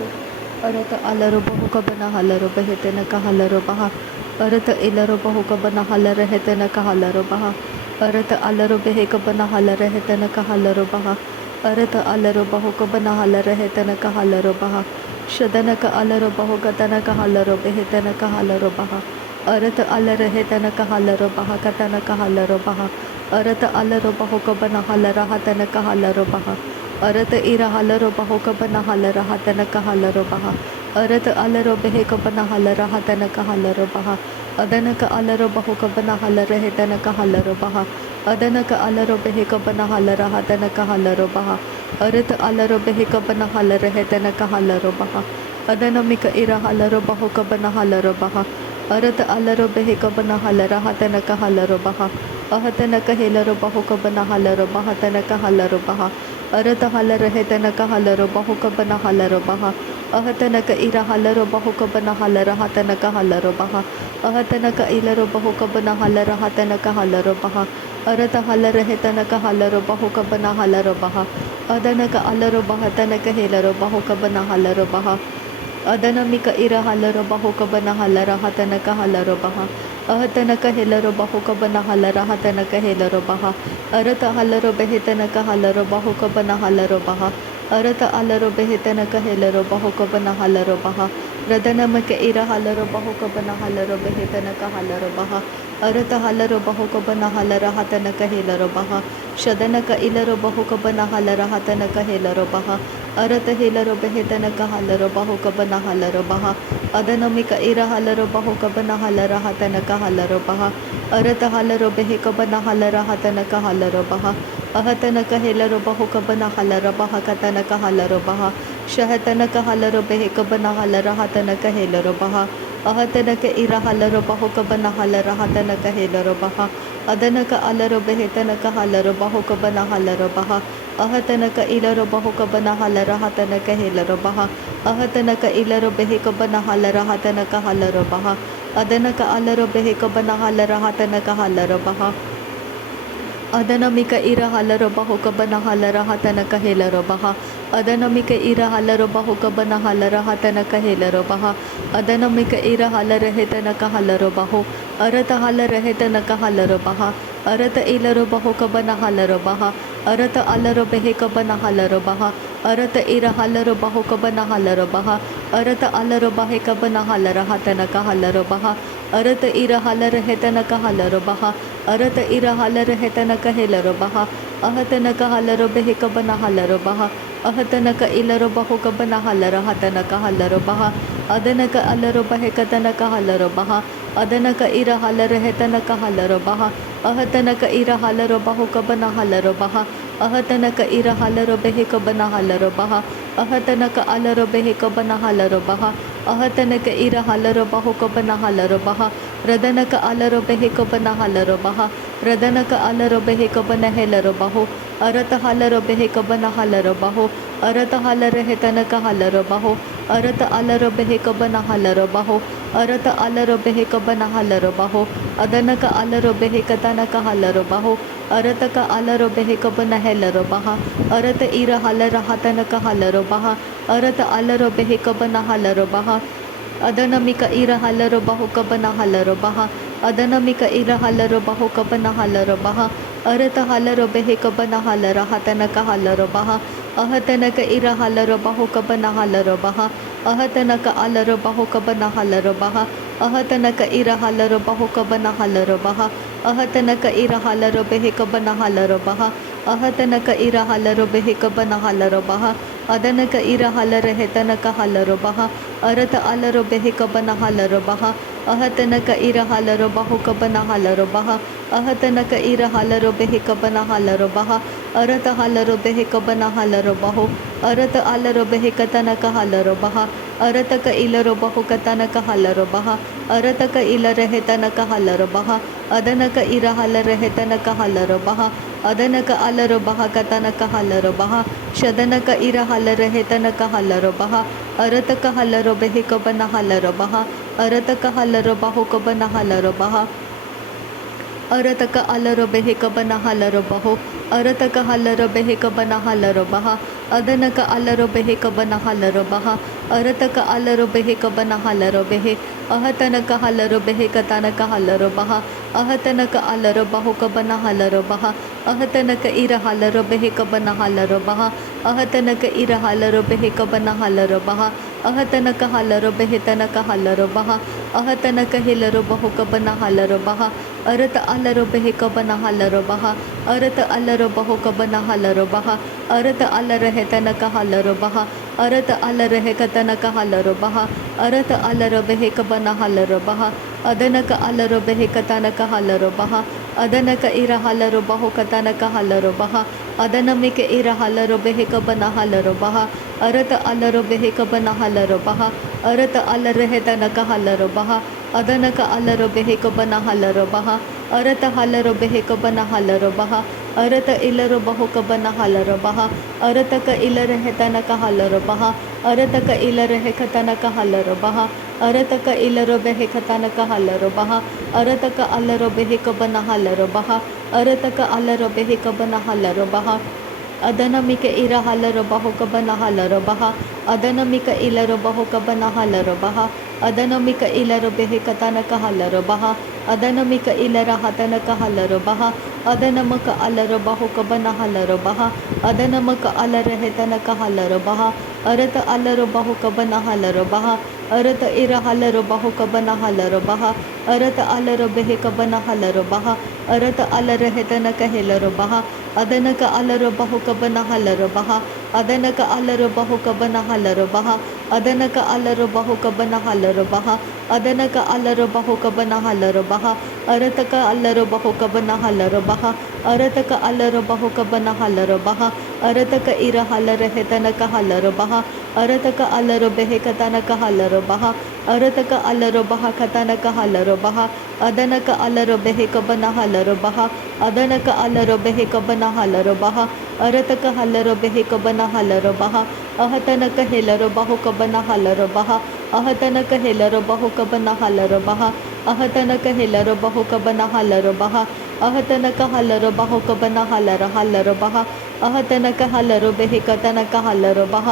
su arata alaro bahu kabana halaro behetena kahalaro baha arata ilaro bahu kabana halare hetena kahalaro baha arata alaro behe kabana halare hetena kahalaro baha arata alaro bahu kabana halare hetena kahalaro baha shadana ka alaro bahu katana kahalaro behetena kahalaro baha arata alare hetena kahalaro baha katana kahalaro baha arata alaro bahu kabana halara hatana kahalaro baha arata ira halaro bahu kabana halara hatana kahalaro baha arata alaro behe kabana halara hatana kahalaro baha adanaka alaro bahu kabana halara hetana kahalaro baha adanaka alaro behe kabana halara hatana kahalaro baha arata alaro behe kabana halara hetana kahalaro baha adanamika ira halaro bahu kabana halaro baha arata alaro behe kabana halara hatana kahalaro baha ahatana kahelaro bahu kabana halaro baha tana kahalaro baha arata halara hetana kahalaro bahu kabana halaro baha ahatana ka ira halaro bahu kabana halara hatana kahalaro baha ahatana ka ilaro bahu kabana halara hatana kahalaro baha arata halara hetana kahalaro bahu kabana halaro baha adana ka alaro baha tana kahelaro bahu kabana halaro baha adanamika ira halaro bahu kabana halara hatana kahalaro baha ahatana kahelaro bahu kabana halara hatana kahelaro baha arata halaro behetana kahalaro bahu kabana halaro baha arata alaro behetana kahelaro bahu kabana halaro baha radanamika ira halaro bahu kabana halaro behetana kahalaro baha arata halaro bahu kabana halara hatana kahelaro baha shadanaka ilaro bahu kabana halara hatana kahelaro baha arata helaro behetana kahalaro bahu kabana halaro baha adanamika ira halaro bahu kabana halara hatana kahalaro baha arata halaro behe kabana halara hatana kahalaro baha ahatana kahelaro bahu kabana halara baha katana kahalaro baha shahatana kahalaro behe kabana halara hatana kahelaro baha ahatana ka ira halaro bahu kabana halara hatana kahelaro baha adana ka alaro behetana kahalaro bahu kabana halaro baha ahatana ka ilaro bahu kabana halara hatana kahelaro baha ahatana ka ilaro behe kabana halara hatana kahalaro baha adana ka alaro behe kabana halara hatana kahalaro baha adanamika ira halaro bahu kabana halara hatana kahelaro baha adanamika ira halaro bahu kabana halara hatana kahelaro baha adanamika ira halara hetana kahalaro bahu arata halara hetana kahalaro baha arata ilaro bahu kabana halaro baha arata alaro behe kabana halaro baha arata ira halaro bahu kabana halaro baha arata alaro bahe kabana halara hatana kahalaro baha arata ira halara hetana kahalaro baha arata ira halara hetana kahelaro baha ahatana kahalaro behe kabana halaro baha ahatana ka ilaro bahu kabana halara hatana kahalaro baha adana ka alaro bahe katana kahalaro baha adana ka ira halara hetana kahalaro baha ahatana ka ira halaro bahu kabana halaro baha ahatana ka ira halaro behe kabana halaro baha ahatana ka alaro behe kabana halaro baha ahatana ka ira halaro bahu kabana halaro baha radana ka alaro behe kabana halaro baha radana ka alaro behe kabana helaro bahu arata halaro behe kabana halaro bahu arata halaro hetana ka halaro bahu arata alaro behe kabana halaro bahu arata alaro behe kabana halaro bahu adana ka alaro behe katana ka halaro bahu arata ka alaro behe kabana helaro baha arata ira halara hatana ka halaro baha arata alaro behe kabana halaro baha adanamika ira halaro bahu kabana halaro baha adanamika ira halaro bahu kabana halaro baha arata halaro behe kabana halara hatana ka halaro baha ahatana ka ira halaro bahu kabana halaro baha ahatana ka alaro bahu kabana halaro baha ahatana ka ira halaro bahu kabana halaro baha ahatana ka ira halaro behe kabana halaro baha ahatana ka ira halaro behe kabana halaro baha adana ka ira halara hetana ka halaro baha arata alaro behe kabana halaro baha ahatana ka ira halaro bahu kabana halaro baha ahatana ka ira halaro behe kabana halaro baha arata halaro behe kabana halaro bahu arata alaro behe katana ka halaro baha arata ka ilaro bahu katana ka halaro baha arata ka ilare hetana ka halaro baha adana ka ira halare hetana ka halaro baha adana ka alaro baha katana ka halaro baha shadana ka ira halare hetana ka halaro baha arata ka halaro behe kabana halaro baha arata ka halaro bahu kabana halaro baha arata ka alaro behe kabana halaro bahu ಅರತಕ ಹಲ್ಲರ ಬೆಹೆಕ ಬನ ಹಲ್ಲರ ಬಹ ಅದನಕ ಅಲ್ಲರ ಬೆಹೆಕ ಬನ ಹಲ್ಲರ ಬಹ ಅರತಕ ಅಲ್ಲರ ಬೆಹೆಕ ಬನ ಹಲ್ಲರ ಬೆಹೆ ಅಹತನಕ ಹಲ್ಲರ ಬೆಹೆಕ ತನಕ ಹಲ್ಲರ ಬಹ ಅಹತನಕ ಅಲ್ಲರ ಬಹುಕ ಬನ ಹಲ್ಲರ ಬಹ ಅಹತನಕ ಇರ ಹಲ್ಲರ ಬೆಹೆಕ ಬನ ಹಲ್ಲರ ಬಹ ಅಹತನಕ ಇರ ಹಲ್ಲರ ಬೆಹೆಕ ಬನ ಹಲ್ಲರ ಬಹ ಅಹತನಕ ಹಲ್ಲರ ಬೆಹೆತನಕ ಹಲ್ಲರ ಬಹ ಅಹತನಕ ಹಿಲ್ಲರ ಬಹುಕ ಬನ ಹಲ್ಲರ ಬಹ ಅರತ ಅಲ್ಲರ ಬೆಹೆಕ ಬನ ಹಲ್ಲರ ಬಹ ಅರತ ಅಲ್ಲರ ಬಹುಕ ಬನ ಹಲ್ಲರ ಬಹ ಅರತ ಅಲ್ಲರ ಹೆತನಕ ಹಲ್ಲರ ಬಹ ಅರತ ಅಲ್ಲರ ಹೆಕತನಕ ಹಲ್ಲರ ಬಹ ಅರತ ಅಲ್ಲರ ಬೆಹೆಕ ಬನ ಹಲ್ಲರ ಬಹ ಅದನಕ ಅಲ್ಲರ ಬೆಹೆಕ ತನಕ ಹಲ್ಲರ ಬಹ ಅದನಕ ಇರ ಹಲ್ಲರ ಬಹುಕ ತನಕ ಹಲ್ಲರ ಬಹ ಅದನಮಿಕೆ ಇರ ಹಲ್ಲರ ಬೆಹೆಕ ಬನ ಹಲ್ಲರ ಬಹ ಅರತ ಅಲ್ಲರ ಬೆಹೆಕ ಬನ ಹಲ್ಲರ ಬಹ ಅರತ ಅಲ್ಲರ ಹೆತನಕ ಹಲ್ಲರ ಬಹ ಅದನಕ ಅಲ್ಲರ ಬೆಹೆಕ ಬನ ಹಲ್ಲರ ಬಹ ಅರತ ಹಲ್ಲರ ಬೆಹೆಕ ಬನ ಹಲ್ಲರ ಬಹ ಅರತ ಇಲ್ಲರ ಬಹುಕ ಬನ ಹಲ್ಲರ ಬಹ ಅರತಕ ಇಲ್ಲರ ಹೆತನಕ ಹಲ್ಲರ ಬಹ ಅರತಕ ಇಲ್ಲರ ಹೆಕತನಕ ಹಲ್ಲರ ಬಹ ಅರತಕ ಇಲ್ಲರ ಬೆಹೆಕ ತನಕ ಹಲ್ಲರ ಬಹ ಅರತಕ ಅಲ್ಲರ ಬೆಹೆಕ ಬನ ಹಲ್ಲರ ಬಹ ಅರತಕ ಅಲ್ಲರ ಬೆಹೆಕ ಬನ ಹಲ್ಲರ ಬಹ ಅದನಮಿಕ ಇರ ಹಲ್ಲರ ಬಹುಕ ಬನ ಹಲ್ಲರ ಬಹ ಅದನಮಿಕ ಇಲ್ಲರ ಬಹುಕ ಬನ ಹಲ್ಲರ ಬಹ ಅದನಮಿಕ ಇಲ್ಲರ ಬೆಹೆಕ ತನಕ ಹಲ್ಲರ ಬಹ ಅದನಮಿಕ ಇಲ್ಲರ ಹತನಕ ಹಲ್ಲರ ಬಹ ಅದನಮಕ ಅಲ್ಲರ ಬಹುಕ ಬನ ಹಲ್ಲರ ಬಹ ಅದನಮಕ ಅಲ್ಲರ ಹೆತನಕ ಹಲ್ಲರ ಬಹ ಅರತ ಅಲ್ಲರ ಬಹುಕ ಬನ ಹಲ್ಲರ ಬಹ ಅರತ ಇರ ಹಲ್ಲರ ಬಹುಕ ಬನ ಹಲ್ಲರ ಬಹ ಅರತ ಅಲ್ಲರ ಬೆಹೆಕ ಬನ ಹಲ್ಲರ ಬಹ ಅರತ ಅಲ್ಲರ ಹೆತನಕ ಹೆಲ್ಲರ ಬಹ ಅದನಕ ಅಲ್ಲರ ಬಹುಕ ಬನ ಹಲ್ಲರ ಬಹ ಅದನಕ ಅಲ್ಲರ ಬಹುಕ ಬನ ಹಲ್ಲರ ಬಹ ಅದನಕ ಅಲ್ಲರ ಬಹುಕ ಬನ ಹಲ್ಲರ ಬಹ ಅದನಕ ಅಲ್ಲರ ಬಹುಕ ಬನ ಹಲ್ಲರ ಬಹ ಅರತಕ ಅಲ್ಲರ ಬಹುಕ ಬನ ಹಲ್ಲರ ಬಹ ಅರತಕ ಅಲ್ಲರ ಬಹುಕ ಬನ ಹಲ್ಲರ ಬಹ ಅರತಕ ಇರ ಹಲ್ಲರ ಹೆತನಕ ಹಲ್ಲರ ಬಹ ಅರತಕ ಅಲ್ಲರ ಬೆಹೆಕ ತನಕ ಹಲ್ಲರ ಬಹ ಅರತಕ ಅಲ್ಲರ ಬಹಕ ತನಕ ಹಲ್ಲರ ಬಹ ಅದನಕ ಅಲ್ಲರ ಬೆಹೆಕ ಬನ ಹಲ್ಲರ ಬಹ ಅದನಕ ಅಲ್ಲರ ಬೆಹೆಕ ಬನ ಹಲ್ಲರ ಬಹ ಅರತಕ ಹಲ್ಲರ ಬೆಹೆಕ ಬನ ಹಲ್ಲರ ಬಹ ಅಹತನಕ ಹೆಲ್ಲರ ಬಹುಕ ಬನ ಹಲ್ಲರ ಬಹ ಅಹತನಕ ಹೆಲ್ಲರ ಬಹುಕ ಬನ ಹಲ್ಲರ ಬಹ ಅಹತನಕ ಹೆಲ್ಲರ ಬಹುಕ ಬನ ಹಲ್ಲರ ಬಹ ಅಹತನಕ ಹಲ್ಲರ ಬಹುಕ ಬನ ಹಲ್ಲರ ಹಲ್ಲರ ಬಹ ಅಹತನಕ ಹಲ್ಲರ ಬೆಹೆಕ ತನಕ ಹಲ್ಲರ ಬಹ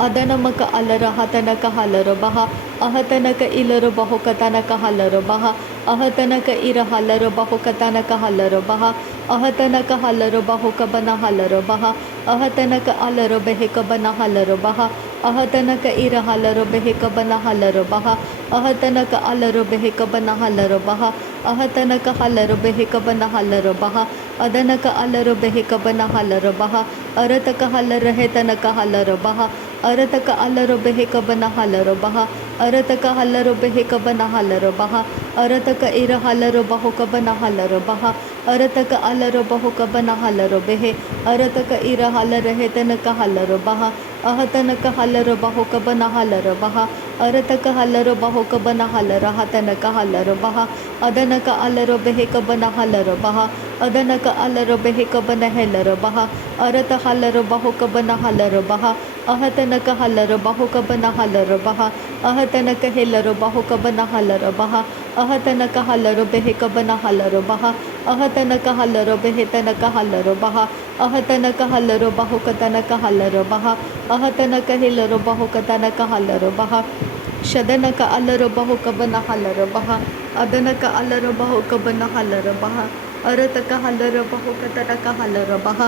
ಅದನಮಕ ಅಲ್ಲರ ಹತನಕ ಹಲ್ಲರ ಬಹ ಅಹತನಕ ಇಲ್ಲರ ಬಹುಕ ತನಕ ಹಲ್ಲರ ಬಹ ಅಹತನಕ ಇರ ಹಲ್ಲರ ಬಹುಕ ತನಕ ಹಲ್ಲರ ಬಹ ಅಹತನಕ ಹಲ್ಲರ ಬಹುಕ ಬನ ಹಲ್ಲರ ಬಹ ಅಹತನಕ ಅಲ್ಲರ ಬೆಹೆಕ ಬನ ಹಲ್ಲರ ಬಹ ಅಹತನಕ ಇರ ಹಲ್ಲರ ಬೆಹೆಕ ಬನ ಹಲ್ಲರ ಬಹ ಅಹತನಕ ಅಲ್ಲರ ಬೆಹೆಕ ಬನ ಹಲ್ಲರ ಬಹ ಅಹತನಕ ಹಲ್ಲರ ಬೆಹೆಕ ಬನ ಹಲ್ಲರ ಬಹ ಅದನಕ ಅಲ್ಲರ ಬೆಹೆಕ ಬನ ಹಲ್ಲರ ಬಹ ಅರತಕ ಹಲ್ಲರ ಹೆತನಕ ಹಲ್ಲರ ಬಹ ಅರತಕ ಅಲ್ಲರ ಬೆಹೆಕ ಬನ ಹಲ್ಲರ ಬಹ ಅರತಕ ಹಲ್ಲರ ಬೆಹೆಕ ಬನ ಹಲ್ಲರ ಬಹ ಅರತಕ ಇರ ಹಲ್ಲರ ಬಹುಕ ಬನ ಹಲ್ಲರ ಬಹ ಅರತಕ ಅಲ್ಲರ ಬಹುಕ ಬನ ಹಲ್ಲರ ಬೆಹೆ ಅರತಕ ಇರ ಹಲ್ಲರ ಹೆತನಕ ಹಲ್ಲರ ಬಹ ಅಹತನಕ ಹಲ್ಲರ ಬಹುಕ ಬನ ಹಲ್ಲರ ಬಹ ಅರತಕ ಹಲ್ಲರ ಬಹುಕ ಬನ ಹಲ್ಲರ ಹತನಕ ಹಲ್ಲರ ಬಹ ಅದನಕ ಅಲ್ಲರ ಬೆಹೆಕ ಬನ ಹಲ್ಲರ ಬಹ ಅದನಕ ಅಲ್ಲರ ಬೆಹೆಕ ಬನ ಹೆಲ್ಲರ ಬಹ ಅರತ ಹಲ್ಲರ ಬಹುಕ ಬನ ಹಲ್ಲರ ಬಹ ಅಹತನಕ ಹಲ್ಲರ ಬಹುಕ ಬನ ಹಲ್ಲರ ಬಹ ಅಹತನಕ ಹೆಲ್ಲರ ಬಹುಕ ಬನ ಹಲ್ಲರ ಬಹ ಅಹತನಕ ಹಲ್ಲರ ಬೆಹೆಕ ಬನ ಹಲ್ಲರ ಬಹ ಅಹತನಕ ಹಲ್ಲರ ಬೆಹೆತನಕ ಹಲ್ಲರ ಬಹ ಅಹತನಕ ಹಲ್ಲರ ಬಹುಕ ತನಕ ಹಲ್ಲರ ಬಹ ಅಹತನಕ ಹೆಲ್ಲರ ಬಹುಕ ತನಕ ಹಲ್ಲರ ಬಹ ಶದನಕ ಅಲ್ಲರ ಬಹುಕ ಬನ ಹಲ್ಲರ ಬಹ ಅದನಕ ಅಲ್ಲರ ಬಹುಕ ಬನ ಹಲ್ಲರ ಬಹ ಅರತಕ ಹಲ್ಲರ ಬಹುಕ ತನಕ ಹಲ್ಲರ ಬಹ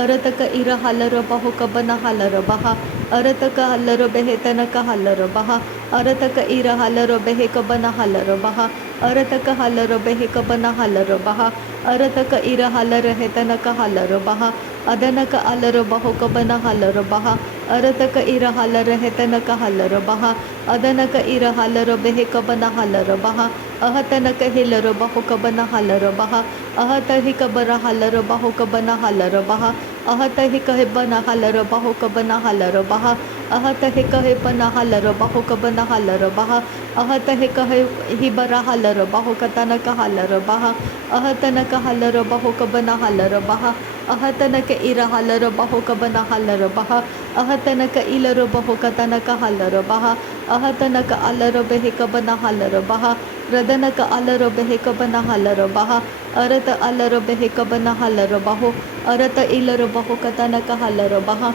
ಅರತಕ ಇರ ಹಲ್ಲರ ಬಹುಕ ಬನ ಹಲ್ಲರ ಬಹ ಅರತಕ ಹಲ್ಲರ ಬೆಹೆತನಕ ಹಲ್ಲರ ಬಹ ಅರತಕ ಇರ ಹಲ್ಲರ ಬೆಹೆಕ ಬನ ಹಲ್ಲರ ಬಹ ಅರತಕ ಹಲ್ಲರ ಬೆಹೆಕ ಬನ ಹಲ್ಲರ ಬಹ ಅರತಕ ಇರ ಹಲ್ಲರ ಹೆತನಕ ಹಲ್ಲರ ಬಹ ಅದನಕ ಅಲ್ಲರ ಬಹುಕ ಬನ ಹಲ್ಲರ ಬಹ ಅರತಕ ಇರ ಹಲ್ಲರ ಹೆತನಕ ಹಲ್ಲರ ಬಹ ಅದನಕ ಇರ ಹಲ್ಲರ ಬೆಹೆಕ ಬನ ಹಲ್ಲರ ಬಹ ಅಹತನಕ ಹಿಲ್ಲರ ಬಹುಕ ಬನ ಹಲ್ಲರ ಬಹ ಅಹತಹಿಕ ಬರ ಹಲ್ಲರ ಬಹುಕ ಬನ ಹಲ್ಲರ ಬಹ ಅಹತಹಿಕ ಹೆಬ್ಬನ ಹಲ್ಲರ ಬಹುಕ ಬನ ಹಲ್ಲರ ಬಹ ಅಹತಹಿಕ ಹೆಬ್ಬನ ಹಲ್ಲರ ಬಹುಕ ಬನ ಹಲ್ಲರ ಬಹ ಅಹತಹಿಕ ಹಿಬರ ಹಲ್ಲರ ಬಹುಕ ತನಕ ಹಲ್ಲರ ಬಹ ಅಹತನಕ ಹಲ್ಲರ ಬಹುಕ ಬನ ಹಲ್ಲರ ಬಹ ಅಹತನಕ ಇರ ಹಲ್ಲರ ಬಹುಕ ಬನ ಹಲ್ಲರ ಬಹ ಅಹತನಕ ಇಲರ ಬಹುಕ ತನಕ ಹಲ್ಲರ ಬಹ ಅಹತನಕ ಅಲ್ಲರ ಬೆಹಿಕ ಬನ ಹಲ್ಲರ ಬಹ Radanaka alaro beheka bana halaro baha. Arata alaro beheka bana halaro baho. Arata ilaro baho katanaka halaro baha.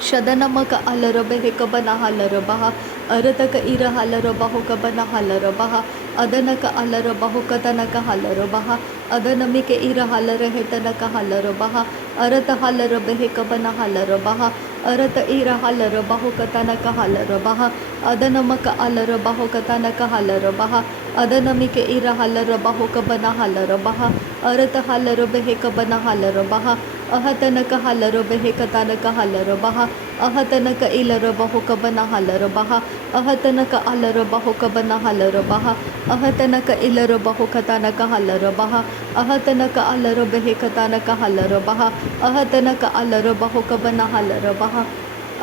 Shadanamaka alaro beheka bana halaro baha. Arataka ira halaro baho kabana halaro baha. Adanaka alaro baho katanaka halaro baha. Adanamike ira halaro hetanaka halaro baha. Arata halaro beheka bana halaro baha. Arata ira halaro baho katanaka halaro baha. Adanamaka alaro baho katanaka halaro baha. Adanamike ira halaro baho kabana halaro baha. Arata halaro beheka bana halaro baha. Ahatanaka halaro beheka tanaka halaro baha. Ahatanaka ilaro baho kabana halaro baha. Ahatanaka alaro baho kabana halaro baha. Ahatanaka ilaro baho katanaka halaro baha. Ahatanaka alaro beheka tanaka halaro baha. Ahatanaka alaro baho kabana halaro baha.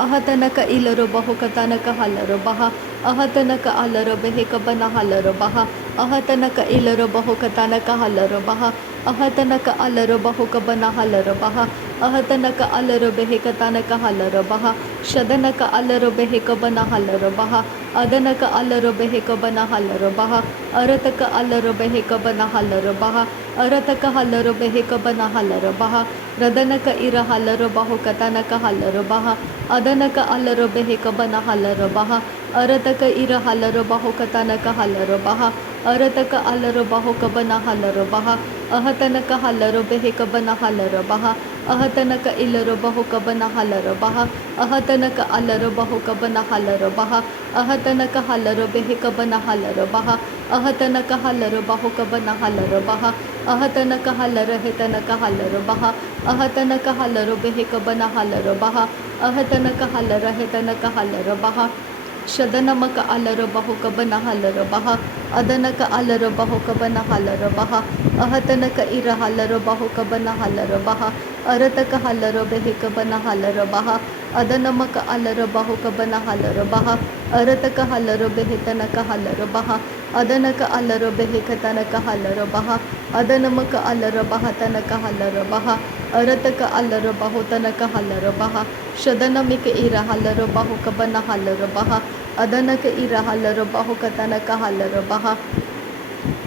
Ahatanaka ilaro baho katanaka halaro baha. Ahatanaka alaro beheka bana halaro baha. Ahatanaka ilaro baho katanaka halaro baha. Ahatanaka alaro baho kabana halaro baha. Ahatanaka alaro beheka tanaka halaro baha. Shadanaka alaro beheka bana halaro baha. Adanaka alaro beheka bana halaro baha. Arataka alaro beheka bana halaro baha. Arataka halaro beheka bana halaro baha. Radanaka ira halaro baho katanaka halaro baha. Adanaka alaro beheka bana halaro baha. Arataka ira halaro baho katanaka halaro baha. Arataka alaro baho kabana halaro baha. Ahatanaka halaro beheka bana halaro baha. Ahatanaka ilaro baho kabana halaro baha. Ahatanaka alaro baho kabana halaro baha. Ahatanaka halaro beheka bana halaro baha. Ahatanaka halaro baho kabana halaro baha. Ahatanaka halaro hetanaka halaro baha. Ahatanaka halaro beheka bana halaro baha. Ahatanaka halaro hetanaka halaro baha. Shadanamaka alaro baho kabana halaro baha. Adanaka alaro baho kabana halaro baha. Ahatanaka ira halaro baho kabana halaro baha. Arataka halaro beheka bana halaro baha. Adanamaka alaro baho kabana halaro baha. Arataka halaro behetanaka halaro baha. Adanaka alaro beheka tanaka halaro baha. Adanamaka alaro baha tanaka halaro baha. Arataka alaro baho tanaka halaro baha. Shadanamika ira halaro baho kabana halaro baha. Adanaka ira halaro baho katanaka halaro baha.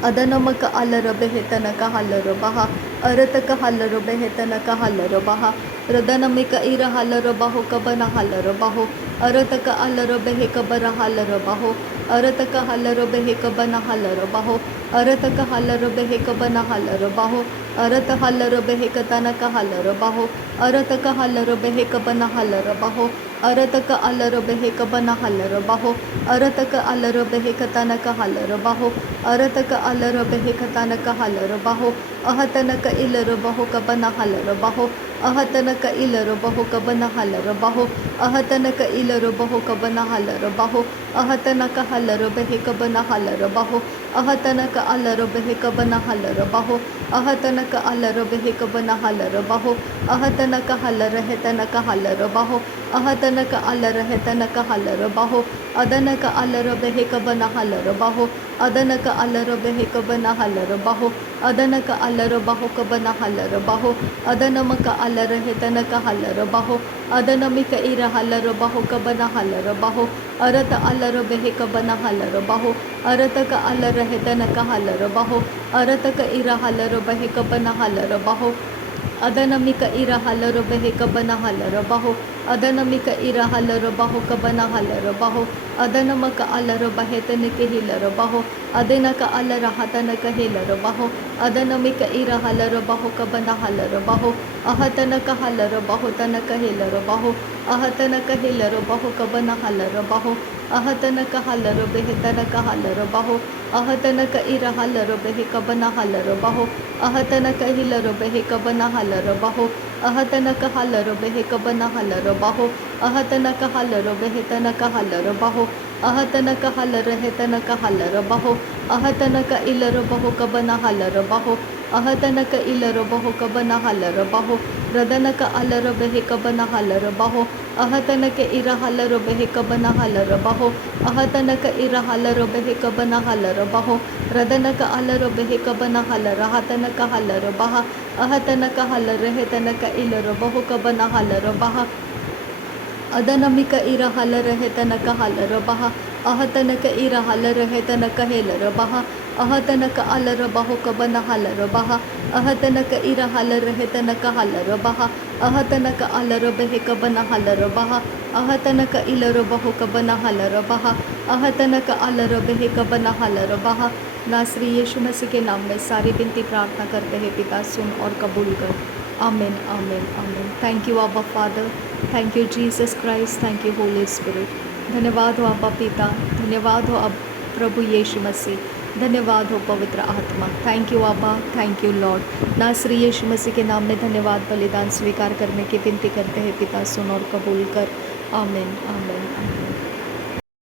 Adanamaka alaro behetanaka halaro baha. Arataka halaro behetanaka halaro baha. Radanamika ira halaro baho kabana halaro baho. Arataka alaro beheka bara halaro baho. Arataka halaro beheka bana halaro baho. Arataka halaro beheka bana halaro baho. Arata halaro beheka tanaka halaro baho. Arataka halaro beheka bana halaro baho. Arataka alaro beheka bana halaro baho. Arataka alaro beheka tanaka halaro baho. Arataka alaro beheka tanaka halaro baho. Ahatanaka ilaro baho kabana halaro baho. Ahatanaka ilaro baho kabana halaro baho. Ahatanaka ilaro baho kabana halaro baho. Ahatanaka halaro beheka bana halaro baho. Ahatanaka alaro beheka bana halaro baho. Ahatanaka alaro beheka bana halaro baho. Ahatanaka halaro hetanaka halaro baho. Ahatanaka alaro hetanaka halaro baho. Adanaka alaro beheka bana halaro baho. Adanaka alaro beheka bana halaro baho. Adanaka alaro baho kabana halaro baho. Adanamaka alaro hetanaka halaro baho. Adanamika ira halaro baho kabana halaro baho. Arata alaro beheka bana halaro baho. Arataka alaro hetanaka halaro baho. Arataka ira halaro beheka bana halaro baho. Adanamika ira halaro beheka bana halaro baho. Adanamika ira halaro baho kabana halaro baho. Adanamaka alaro bahetanike hilaro baho. Adanaka alara hatanaka hilaro baho. Adanamika ira halaro baho kabana halaro baho. Ahatanaka halaro baho tanaka hilaro baho. Ahatanaka hilaro baho kabana halaro baho. Ahatanaka halaro behetanaka halaro baho. Ahatanaka ira halaro beheka bana halaro baho. Ahatanaka hilaro beheka bana halaro baho. Ahatanaka halaro beheka bana halaro baho. Ahatanaka halaro behetanaka halaro baho. Ahatanaka halaro hetanaka halaro baho. Ahatanaka ilaro baho kabana halaro baho. Ahatanaka ilaro baho kabana halaro baho. Radanaka alaro beheka bana halaro baho. Ahatanaka ira halaro beheka bana halaro baho. Ahatanaka ira halaro beheka bana halaro baho. Radanaka alaro beheka bana halaro hatanaka halaro baha. Ahatanaka halaro hetanaka ilaro baho kabana halaro baha. Adanamika ira halaro hetanaka halaro baha. ahtanaka ira halar hetanaka helar baha ahtanaka alar baho kabana halar baha ahtanaka ira halar hetanaka halar baha ahtanaka alar behe kabana halar baha ahtanaka ilar baho kabana halar baha ahtanaka alar behe kabana halar baha। नासरी यीशु मसीह के नाम में सारी विनती प्रार्थना करते हैं पिता, सुन और कबूल कर। आमीन आमीन आमीन। थैंक यू आबा father, thank you Jesus Christ, thank you Holi spirit. धन्यवाद हो आबा पिता, धन्यवाद हो अब प्रभु यीशु मसीह, धन्यवाद हो पवित्र आत्मा। थैंक यू आबा, थैंक यू लॉर्ड। नासरी यीशु मसीह के नाम में धन्यवाद बलिदान स्वीकार करने की विनती करते हैं पिता, सुन और कबूल कर। आमीन आमीन।